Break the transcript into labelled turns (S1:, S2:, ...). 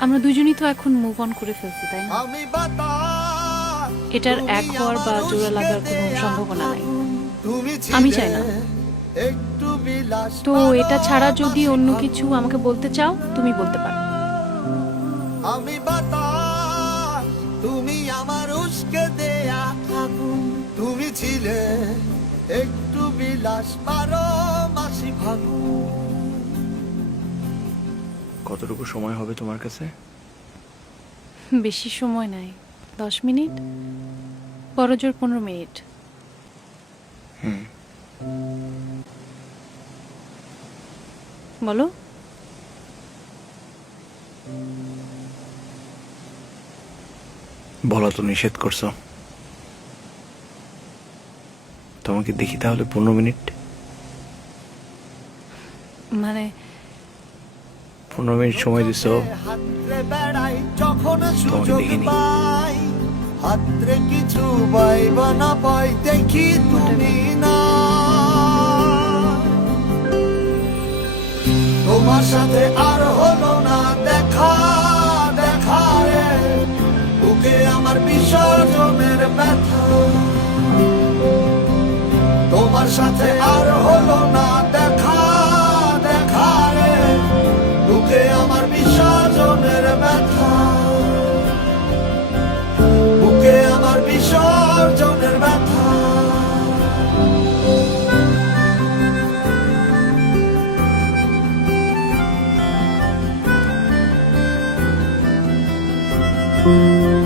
S1: আমরা দুজনই তো এখন মুভ অন করে ফেলছি তাই না এটার এক হওয়ার বা জোড়া লাগার কোনো সম্ভাবনা নাই। আমি চাই না।
S2: একটু বিলাস
S1: তো এটা ছাড়া যদি অন্য কিছু আমাকে বলতে চাও তুমি বলতে পারো
S2: আমি তুমি আমার উস্কে দেয়া তুমি ছিলে একটু বিলাস পারো মাসি ভাগুন
S3: কতটুকু সময় হবে তোমার কাছে?
S1: বেশি সময় নাই। দশ মিনিট? বড়জোর পনেরো মিনিট।
S3: হুম।
S1: বলো।
S3: বলা তো নিষেধ করছ। তোমাকে দেখি তাহলে পনেরো মিনিট।
S1: মানে
S3: পনেরো মিনিট সময় দিছো।
S2: হাতরে হাতরে কিছু পাইবা না পাই দেখি তুমি না? তোমার সাথে আর হলো না দেখা দেখা বুকে আমার বিসর্জনের ব্যথা। তোমার সাথে আর Música